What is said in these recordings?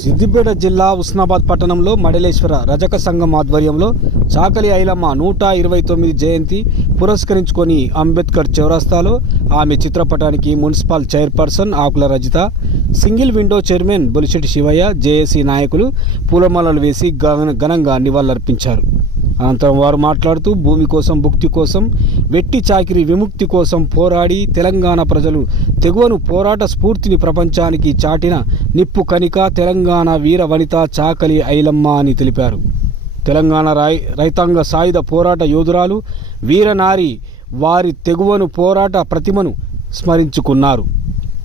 సిద్దిపేట జిల్లా ఉస్నాబాద్ పట్టణంలో మడలేశ్వర రజక సంఘం ఆధ్వర్యంలో చాకలి ఐలమ్మ నూట ఇరవై తొమ్మిది జయంతి పురస్కరించుకొని అంబేద్కర్ చౌరస్తాలో ఆమె చిత్రపటానికి municipal chairperson Akula Rajitha single window chairman Bolisetti Shivaiah JAC నాయకులు పూలమాలలు వేసి ఘన- ఘనంగా నివాళులర్పించారు. అనంతరం వారు మాట్లాడుతూ భూమి కోసం భుక్తి కోసం వెట్టి చాకిరి విముక్తి కోసం పోరాడి తెలంగాణ ప్రజలు తెగువను పోరాట స్ఫూర్తిని ప్రపంచానికి చాటిన నిప్పు కనిక తెలంగాణ వీర వనిత చాకలి ఐలమ్మ అని తెలిపారు. తెలంగాణ రై రైతాంగ సాయుధ పోరాట యోధురాలు వీరనారి వారి తెగువను పోరాట ప్రతిమను స్మరించుకున్నారు.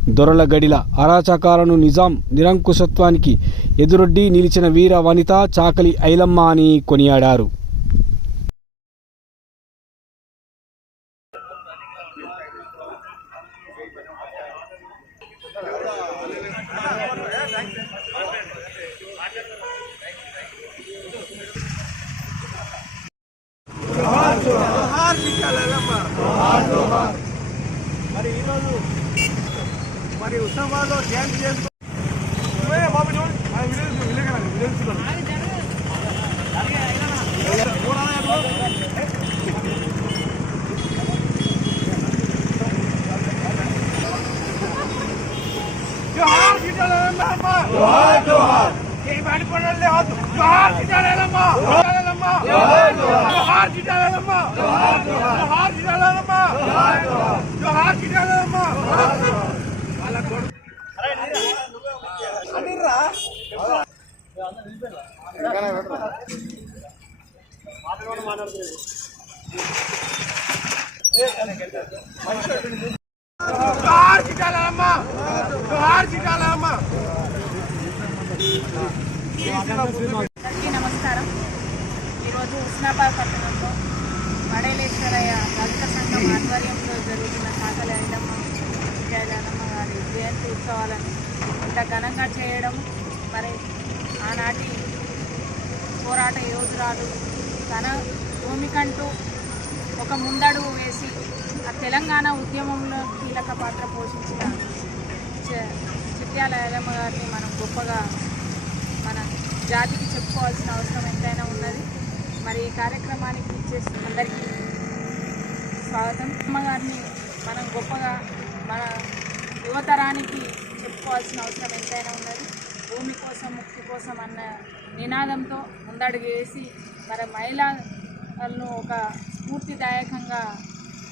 దొరల గడిల అరాచకాలను నిజాం నిరంకుశత్వానికి ఎదురొడ్డి నిలిచిన వీర వనిత చాకలి ఐలమ్మ అని కొనియాడారు. మరి ఉత్సవాల్లో డ్యాన్స్ చేసుకో ఏ అందరికీ నమస్కారం. ఈరోజు ఉస్నాబాద్ పట్టణంలో వడేలేశ్వరయ్య దళిత సంఘం ఆధ్వర్యంలో జరుగుతున్న కాకల ఎండమ్మ విజయదానమ్మ గారి జయంతి ఉత్సవాలను ఇంత ఘనంగా చేయడం మరి ఆనాటి పోరాట యోధురాలు తన భూమికంటూ ఒక ముందడుగు వేసి ఆ తెలంగాణ ఉద్యమంలో కీలక పాత్ర పోషించిన చిట్యాల ఐలమ్మ గారిని మనం గొప్పగా మన జాతికి చెప్పుకోవాల్సిన అవసరం ఎంతైనా ఉన్నది. మరి ఈ కార్యక్రమానికి ఇచ్చేసి అందరికీ స్వాగతం. అమ్మగారిని మనం గొప్పగా మన యువతరానికి చెప్పుకోవాల్సిన అవసరం ఎంతైనా ఉన్నది. భూమి కోసం ముక్తి కోసం అన్న నినాదంతో ముందడుగు వేసి మరి మహిళలను ఒక స్ఫూర్తిదాయకంగా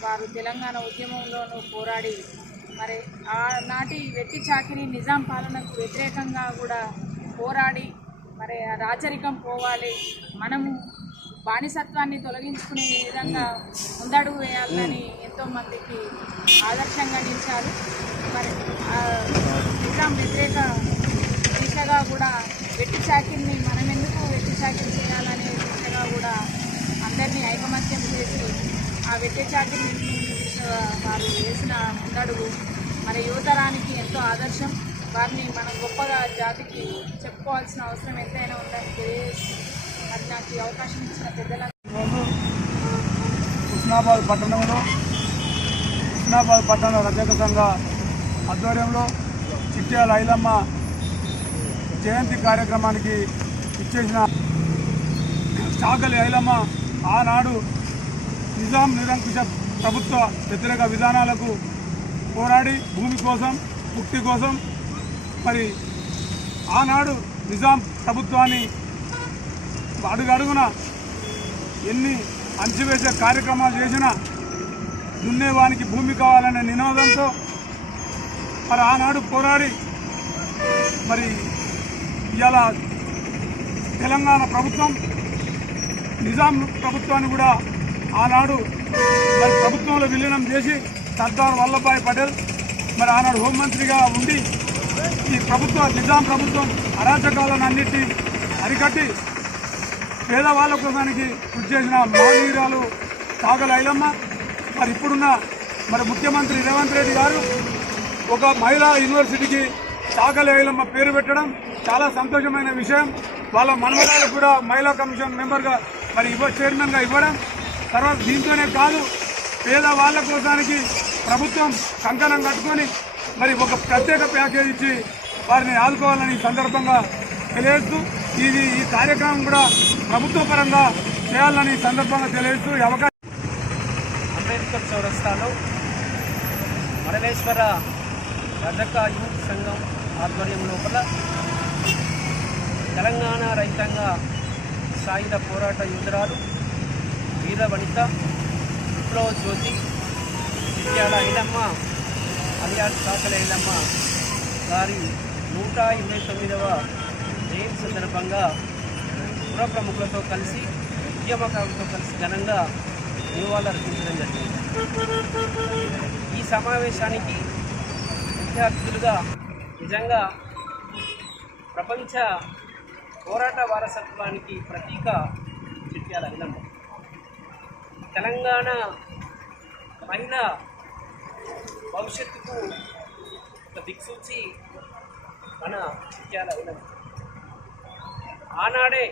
వారు తెలంగాణ ఉద్యమంలోనూ పోరాడి మరి ఆనాటి వెట్టి చాకిరి నిజాం పాలనకు వ్యతిరేకంగా కూడా పోరాడి మరి ఆ రాచరికం పోవాలి మనము బానిసత్వాన్ని తొలగించుకునే విధంగా ముందడుగు వేయాలని ఎంతోమందికి ఆదర్శంగా నిలిచారు. మరి నిజాం వ్యతిరేక దిశగా కూడా వెట్టి చాకిరిని మనం ఎందుకు వెట్టి చాకిరి చేయాలనే దిశగా కూడా అందరినీ ఐకమత్యం చేసి ఆ వెట్టి వారు వేసిన ముందడుగు మన యువతరానికి ఎంతో ఆదర్శం. వారిని మనం గొప్పగా జాతికి చెప్పుకోవాల్సిన అవసరం ఎంతైనా ఉందని తెలియజేసి మరి నాకు ఈ అవకాశం ఇచ్చిన పెద్దలకు హుస్నాబాద్ పట్టణంలో హుస్నాబాద్ పట్టణ రజక సంఘ ఆధ్వర్యంలో చిట్యాల ఐలమ్మ జయంతి కార్యక్రమానికి ఇచ్చేసిన చాకలి ఐలమ్మ ఆనాడు నిజాం నిరంకుశ ప్రభుత్వ వ్యతిరేక విధానాలకు పోరాడి భూమి కోసం ముక్తి కోసం మరి ఆనాడు నిజాం ప్రభుత్వాన్ని అడుగడుగున ఎన్ని అంచివేసే కార్యక్రమాలు చేసినా దున్నేవానికి భూమి కావాలనే నినాదంతో మరి ఆనాడు పోరాడి మరి ఇలా తెలంగాణ ప్రభుత్వం నిజాం ప్రభుత్వాన్ని కూడా ఆనాడు మరి ప్రభుత్వంలో విలీనం చేసి సర్దార్ వల్లభాయ్ పటేల్ మరి ఆనాడు హోంమంత్రిగా ఉండి ఈ ప్రభుత్వ నిజాం ప్రభుత్వం అరాచకాలను అన్నిటి అరికట్టి పేదవాళ్ళ కోసానికి కృషి చేసిన మహనీయురాలు కాగల ఐలమ్మ మరి ఇప్పుడున్న మరి ముఖ్యమంత్రి రేవంత్ రెడ్డి గారు ఒక మహిళా యూనివర్సిటీకి కాగల ఐలమ్మ పేరు పెట్టడం చాలా సంతోషమైన విషయం. వాళ్ళ మనవరాలకు కూడా మహిళా కమిషన్ మెంబర్గా మరి ఇవ్వ చైర్మన్గా ఇవ్వడం. తర్వాత దీంతోనే కాదు పేదవాళ్ళ కోసానికి ప్రభుత్వం కంకణం కట్టుకొని మరి ఒక ప్రత్యేక ప్యాకేజ్ ఇచ్చి వారిని ఆదుకోవాలని ఈ సందర్భంగా తెలియజేస్తూ ఇది ఈ కార్యక్రమం కూడా ప్రభుత్వ పరంగా చేయాలని ఈ సందర్భంగా తెలియజేస్తూ ఈ అవకాశం అంబేద్కర్ చౌరస్తాలో మరణేశ్వర రజక యూత్ సంఘం ఆధ్వర్యం లోపల తెలంగాణ రైతాంగ సాయుధ పోరాట యుద్ధరాలు వీర వనిత విప్లవ జ్యోతి విద్యాల ఐలమ్మ అలియాస్ కాకల ఐలమ్మ గారి నూట ఇరవై తొమ్మిదవ జయంతి సందర్భంగా పుర ప్రముఖులతో కలిసి ఉద్యమకారులతో కలిసి ఘనంగా నివాళులు అర్పించడం జరిగింది. ఈ సమావేశానికి విద్యార్థులుగా నిజంగా ప్రపంచ పోరాట వారసత్వానికి ప్రతీక చిట్యాల విలంబం. తెలంగాణ మహిళ భవిష్యత్తుకు ఒక దిక్సూచి మన చిట్యాల విలంబం. ఆనాడే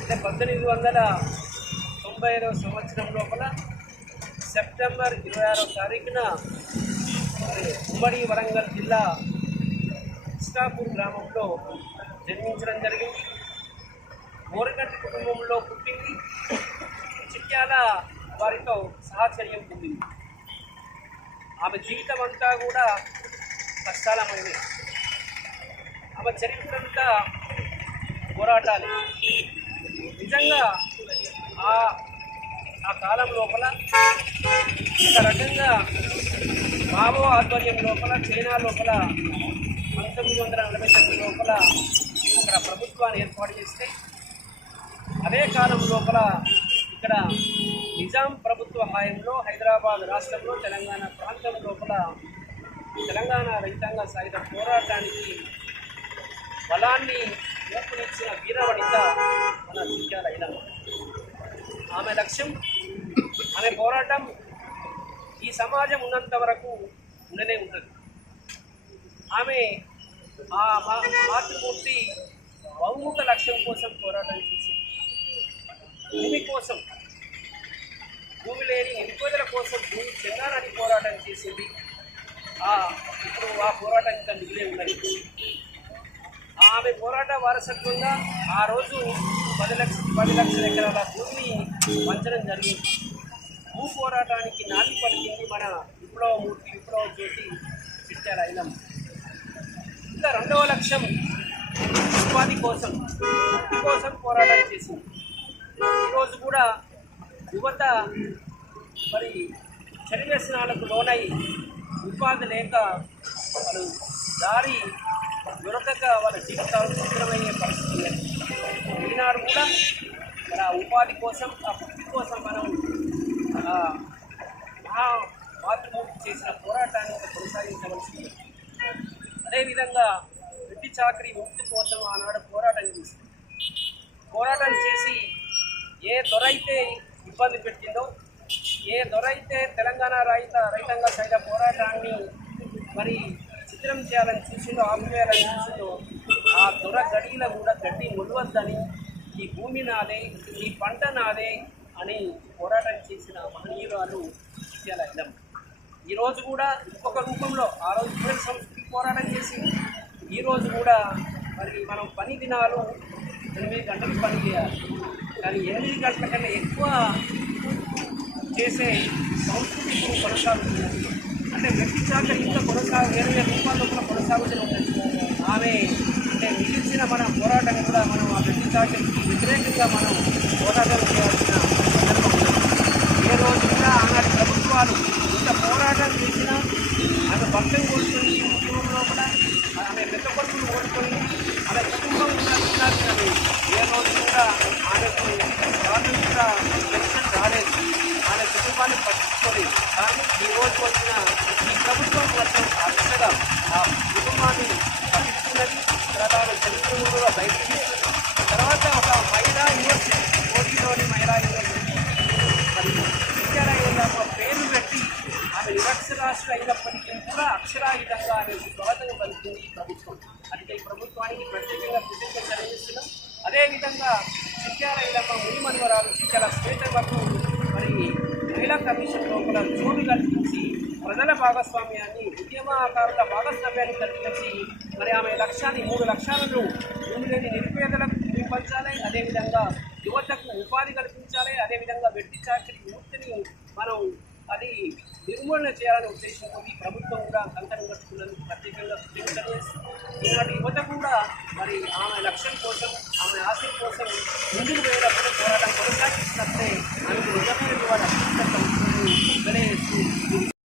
అంటే పద్దెనిమిది వందల తొంభై ఐదవ సంవత్సరం లోపల సెప్టెంబర్ ఇరవై ఆరో తారీఖున ఉమ్మడి వరంగల్ జిల్లా ఇస్కాపూర్ గ్రామంలో జన్మించడం జరిగింది. మోరగంటి కుటుంబంలో పుట్టింది. చిట్యాల వారితో సహచర్యం పొందింది. ఆమె జీవితం అంతా కూడా కష్టాలమైనది. ఆమె చరిత్ర అంతా పోరాటాలు. నిజంగా ఆ ఆ కాలం లోపల ఒక రకంగా మావో ఆధ్వర్యం లోపల చైనా లోపల పంతొమ్మిది వందల నలభై తొమ్మిది లోపల ఇక్కడ ప్రభుత్వాన్ని ఏర్పాటు చేస్తే అదే కాలం లోపల ఇక్కడ నిజాం ప్రభుత్వ హాయంలో హైదరాబాద్ రాష్ట్రంలో తెలంగాణ ప్రాంతం లోపల తెలంగాణ రైతాంగ సాయుధ పోరాటానికి బలాన్ని ఊపునిచ్చిన వీరవనిత మన చిట్యాల ఐలమ్మ ఆమె లక్ష్యం ఆమె పోరాటం ఈ సమాజం ఉన్నంత వరకు ఉండనే ఉంటుంది ఆమె ఆ మాతృమూర్తి బహుముఖ లక్ష్యం కోసం పోరాటం చేసింది. భూమి కోసం భూమి లేని నిరుపేదల కోసం భూమి చెందాలని పోరాటం చేసింది. ఆ ఇప్పుడు ఆ పోరాటం ఇంకా మిగిలే ఉన్నది. ఆమె పోరాట వారసత్వంగా ఆ రోజు పది లక్ష పది లక్షల ఎకరాల భూమిని పంచడం జరిగింది. భూ పోరాటానికి నాంది పలికింది మన విప్లవమూర్తి విప్లవ జ్యోతి చిట్యాల ఇంకా రెండవ లక్ష్యం ఉపాధి కోసం వృత్తి కోసం పోరాటం చేసింది ఈరోజు కూడా యువత మరి చలి వ్యసనాలకు లోనై ఉపాధి లేక వాళ్ళు దారి దొరకక వాళ్ళ జీవితాలు చిత్రమయ్యే పరిస్థితి ఈనాడు కూడా మన ఉపాధి కోసం ఆ వృత్తి కోసం మనం మహా మాతృమూర్తి చేసిన పోరాటాన్ని కొనసాగించవలసింది అదేవిధంగా రెడ్డి చాకరీ ముక్తి కోసం ఆనాడు పోరాటం చేసింది. పోరాటం చేసి ఏ దొర అయితే ఇబ్బంది పెట్టిందో ఏ దొర అయితే తెలంగాణ రైత రైతాంగ సైడ పోరాటాన్ని మరి చిత్రం చేయాలని చూసిందో ఆపివేయాలని చూసిందో ఆ దొర గడిలో కూడా గడ్డి ముడవద్దని ఈ భూమి నాదే ఈ పంట నాదే అని పోరాటం చేసిన మహనీయురాలు ఇటీవల ఈరోజు కూడా ఇంకొక రూపంలో ఆ రోజు సంస్థ పోరాటం చేసి ఈరోజు కూడా మరి మనం పని దినాలు ఎనిమిది గంటలు పని చేయాలి. కానీ ఎనిమిది గంటల కన్నా ఎక్కువ చేసే సంస్కృతి ఇప్పుడు కొనసాగుతున్నది అంటే వ్యక్తి చాక ఇంత కొనసాగు వేరు వేరు రూపాల్లో కూడా కొనసాగుతూనే ఆమె అంటే మిగిల్చిన మన పోరాటం కూడా మనం ఆ వ్యక్తి చాకకి వ్యతిరేకంగా మనం పోరాటం చేయాల్సిన సందర్భం ఏ రోజు కూడా ఆనాటి ప్రభుత్వాలు ఇంత పోరాటం చేసినా ఆమె భక్తం కూడా ప్రభుత్వానికి ప్రత్యేకంగా కృతజ్ఞతలు తెలియజేస్తున్నాం అదేవిధంగా చిత్యాలయంలో మునిమన్వరాలు చిత్యాల వరకు మరి మహిళా కమిషన్ లోపల చోటు కల్పించి ప్రజల భాగస్వామ్యాన్ని ఉద్యమకారుల భాగస్వామ్యాన్ని కల్పించి మరి ఆమె లక్ష్యాన్ని మూడు లక్ష్యాలను భూమిలేని నిరుపేదలకు నింపించాలి. అదేవిధంగా యువతకు ఉపాధి కల్పించాలి. అదేవిధంగా వెట్టి చాకరి మూర్తిని మనం అది నిర్మూలన చేయాలనే ఉద్దేశంతో ఈ ప్రభుత్వం కూడా కంకణం కట్టుకున్నందుకు ప్రత్యేకంగా కృతజ్ఞతలు చేస్తూ యువత కూడా మరి ఆమె లక్ష్యం కోసం ఆమె ఆశయం కోసం ముందుకు వేయడం పోరాటం కొనసాగిస్తున్నట్టే ఆమెకు నిజమైన వాళ్ళు అభివృద్ధి